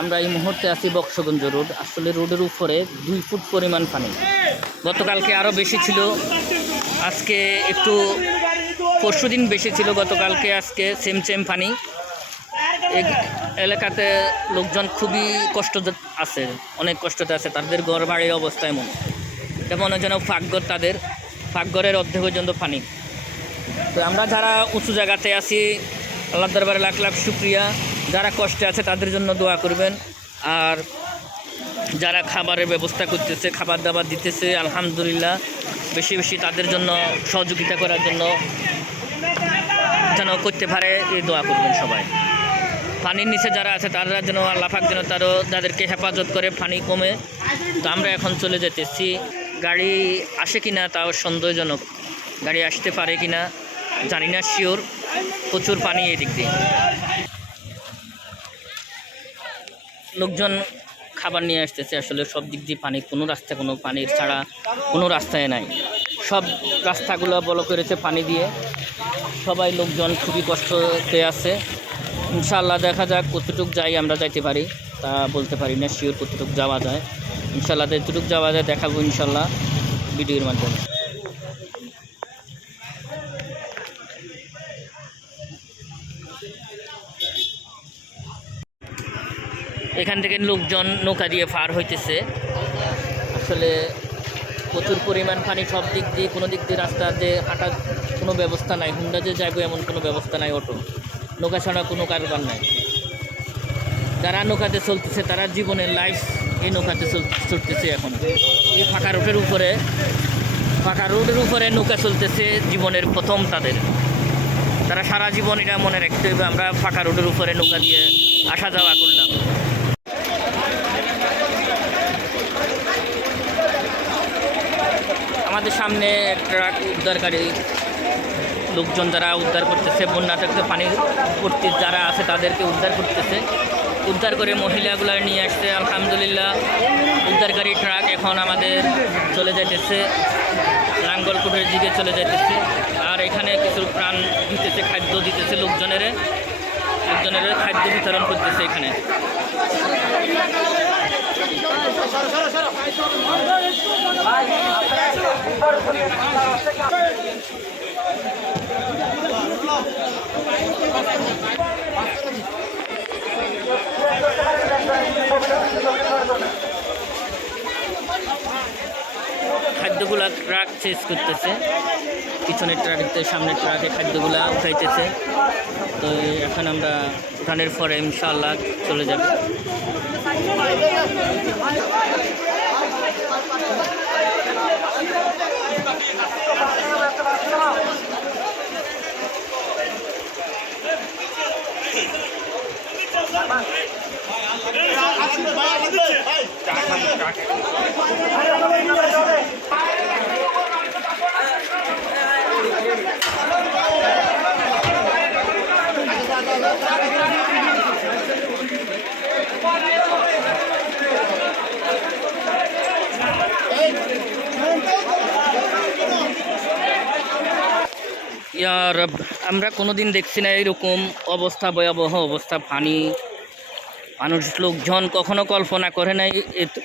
আমরা এই মুহূর্তে আছি বক্সগঞ্জ রোড। আসলে রোডের উপরে দুই ফুট পরিমাণ পানি। গতকালকে আরও বেশি ছিল। আজকে একটু পরশু দিন বেশি ছিল। গতকালকে আজকে সেম সেম পানি। এলাকাতে লোকজন খুবই কষ্ট আছে, অনেক কষ্টতে আছে। তাদের ঘর বাড়ির অবস্থা এমন। যেমন যেন ফাঁকঘর তাদের। ফাঁকঘরের অর্ধেক পর্যন্ত পানি। তো আমরা যারা উঁচু জায়গাতে আছি আল্লাহ দরবারে লাখ লাখ শুক্রিয়া। যারা কষ্টে আছে তাদের জন্য দোয়া করবেন। আর যারা খাবারের ব্যবস্থা করতেছে, খাবার দাবার দিতেছে, আলহামদুলিল্লাহ, বেশি বেশি তাদের জন্য সহযোগিতা করার জন্য যেন করতে পারে, এই দোয়া করবেন সবাই। পানির নিচে যারা আছে, তারা যেন আল্লাহ পাক যেন তারও যাদেরকে হেফাজত করে পানি কমে। তো আমরা এখন চলে যেতেছি। গাড়ি আসে কি না তাও সন্দেহজনক। গাড়ি আসতে পারে কি না জানি না শিওর প্রচুর পানি এদিক দিয়ে। লোকজন খাবার নিয়ে আসতেছে। আসলে সব দিক দিয়ে পানি, কোনো রাস্তা, কোনো পানির ছাড়া কোনো রাস্তায় নাই। সব রাস্তাগুলো বলো করেছে পানি দিয়ে। সবাই লোকজন খুবই কষ্টতে আছে। ইনশাল্লাহ দেখা যাক কতটুক যাই আমরা যাইতে পারি। তা বলতে পারি না শিওর কতটুক যাওয়া যায়। ইনশাল্লাহ যতটুক যাওয়া যায় দেখাবো ইনশাল্লাহ ভিডিওর মাধ্যমে। এখান থেকে লোকজন নৌকা দিয়ে পার হইতেছে। আসলে প্রচুর পরিমাণ পানি সব দিক দিয়ে, কোনো দিক দিয়ে রাস্তা যে হাঁটার কোনো ব্যবস্থা নাই। হুন্ডা যে যাইবো এমন কোনো ব্যবস্থা নাই অটো। নৌকা ছাড়া কোনো কারবার নাই। যারা নৌকাতে চলতেছে, তারা জীবনের লাইফ এই নৌকাতে চল চলতেছে এখন। এই ফাঁকা রোডের উপরে ফাঁকা রোডের উপরে নৌকা চলতেছে জীবনের প্রথম তাদের। তারা সারা জীবন এটা মনে রাখতে হবে, আমরা ফাঁকা রোডের উপরে নৌকা দিয়ে আসা যাওয়া করলাম। আমাদের সামনে ট্রাক উদ্ধারকারী লোকজন যারা উদ্ধার করতেছে, বন্যা থেকে পানি ভর্তি যারা আছে তাদেরকে উদ্ধার করতেছে। উদ্ধার করে মহিলাগুলো নিয়ে আসছে, আলহামদুলিল্লাহ। উদ্ধারকারী ট্রাক এখন আমাদের চলে যাইতেছে, লাঙ্গলকোটের দিকে চলে যাইতেছে। এখানে কিছু প্রাণ দিতেছে খাদ্য দিতেছে লোকজনের। লোকজনের খাদ্য বিতরণ করতেছে এখানে। খাদ্যগুলা ট্রাক চেস করতেছে। পিছনের ট্রাকে সামনের ট্রাকে খাদ্যগুলা উঠাইতেছে। তো এখন আমরা উঠানের পরে ইনশাল্লাহ চলে যাবে। ইয়া রব আমরা কোনোদিন দেখছি না এরকম অবস্থা, ভয়াবহ অবস্থা পানি মানুষ, লোকজন কখনো কল্পনা করে নাই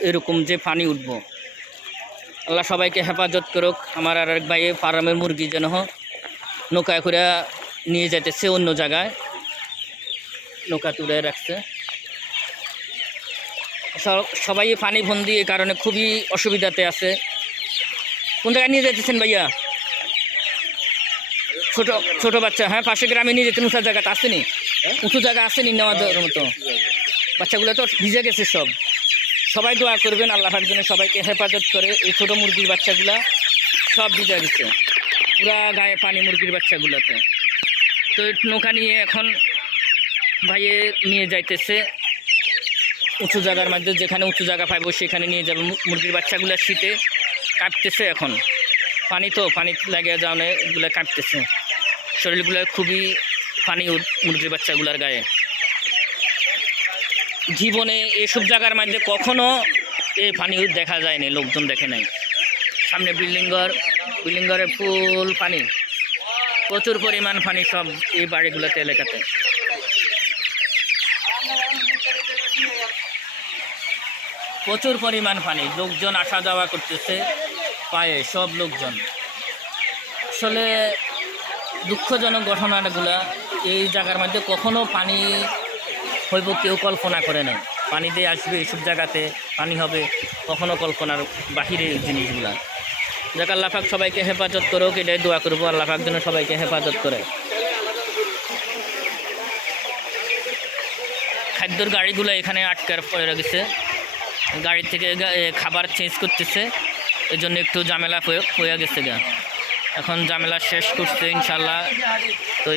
এরকম যে পানি উঠবো। আল্লাহ সবাইকে হেফাজত করুক, আমার আর এক ভাইয়ে ফার্মের মুরগি যেন নৌকায় করে নিয়ে যাইতেছে অন্য জায়গায়। নৌকা তুলে রাখছে। সবাই পানি বন্দি এই কারণে খুবই অসুবিধাতে আছে। কোন জায়গায় নিয়ে যাইতেছেন ভাইয়া? ছোট ছোট বাচ্চা হ্যাঁ পাশে গ্রামে নিয়ে যেতেন উঁচা জায়গাতে আসেনি। উঁচু জায়গা আসেনি নেওয়া দেওয়ার মতো। বাচ্চাগুলো তো ভিজে গেছে সব। সবাই দোয়া করবেন আল্লাহ জন্য সবাইকে হেফাজত করে। এই ছোটো মুরগির বাচ্চাগুলা সব ভিজে গেছে। পুরা গায়ে পানি মুরগির বাচ্চাগুলোতে। তো নৌকা নিয়ে এখন ভাইয়ে নিয়ে যাইতেছে। উঁচু জায়গার মধ্যে যেখানে উঁচু জায়গা পাইবো সেখানে নিয়ে যাবে। মুরগির বাচ্চাগুলো শীতে কাঁপতেছে এখন। পানি তো পানি লাগে যাওয়ানে এগুলো কাঁপতেছে। শরীরগুলো খুবই পানি মুরগির বাচ্চাগুলোর গায়ে। জীবনে এসব জায়গার মধ্যে কখনো এই পানি দেখা যায়নি, লোকজন দেখে নাই। সামনে বিল্ডিং ঘর, বিল্ডিং ঘরে ফুল পানি। প্রচুর পরিমাণ পানি সব এই বাড়িগুলোতে, এলাকাতে। প্রচুর পরিমাণ পানি, লোকজন আসা যাওয়া করতেছে, পায়ে সব লোকজন। আসলে দুঃখজনক ঘটনাগুলা এই জায়গার মধ্যে কখনো পানি হইব কেউ কল্পনা করে নাই। পানি দিয়ে আসবে এইসব জায়গাতে পানি হবে, কখনো কল্পনার বাহিরে জিনিসগুলা। যাক, আল্লাহ পাক সবাইকে হেফাজত করুক, এটাই দোয়া করব, আল্লাহ পাক যেন সবাইকে হেফাজত করে। খাদ্যর গাড়িগুলো এখানে আটকার পড়ে গেছে। গাড়ি থেকে খাবার চেঞ্জ করতেছে। এই জন্য একটু ঝামেলা হয়ে গেছে গা। এখন ঝামেলা শেষ করছে ইনশাল্লাহ। তো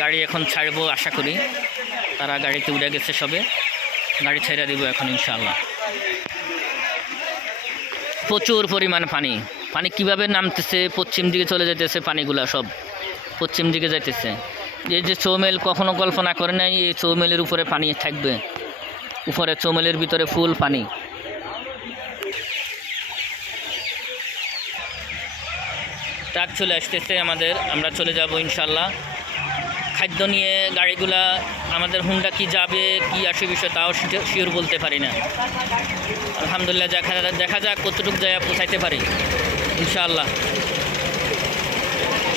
গাড়ি এখন ছাড়বো আশা করি। তারা গাড়িতে উড়ে গেছে সবে। গাড়ি ছেড়ে দিব এখন ইনশাল্লাহ। প্রচুর পরিমাণ পানি। পানি কীভাবে নামতেছে, পশ্চিম দিকে চলে যেতেছে পানিগুলা সব। পশ্চিম দিকে যাইতেছে। এই যে চৌমেল কখনো কল্পনা করে নাই, এই চৌমেলের উপরে পানি থাকবে। উপরে চৌমেলের ভিতরে ফুল পানি। ট্রাক চলে আসতেছে আমাদের, আমরা চলে যাব ইনশাল্লাহ। খাদ্য নিয়ে গাড়িগুলা আমাদের হুন্ডা কি যাবে, কি আসে বিষয় তাও শিওর বলতে পারি না। আলহামদুলিল্লাহ দেখা দেখা যাক কতটুকু জায়গা পৌঁছাইতে পারি ইনশাআল্লাহ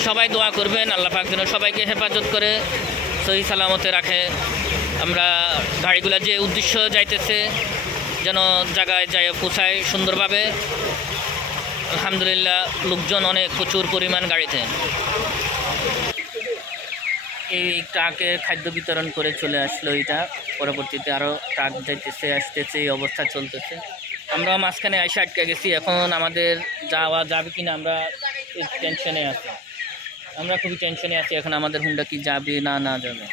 সবাই দোয়া করবেন, আল্লাহ পাক যেন সবাইকে হেফাজত করে, সহি সালামতে রাখে। আমরা গাড়িগুলা যে উদ্দেশ্য যাইতেছে, যেন জায়গায় যাই পৌঁছায় সুন্দরভাবে। আলহামদুলিল্লাহ, লোকজন অনেক প্রচুর পরিমাণ গাড়িতে। এই ট্রাকে খাদ্য বিতরণ করে চলে আসলো এটা। পরবর্তীতে আরও ট্রাক যাইতেছে, আসতেছে, এই অবস্থা চলতেছে। আমরা মাঝখানে আইসা আটকে গেছি, এখন আমাদের যাওয়া যাবে কিনা আমরা টেনশনে আছি। আমরা খুবই টেনশনে আছি, এখন আমাদের হুন্ডা কি যাবে না না যাবে।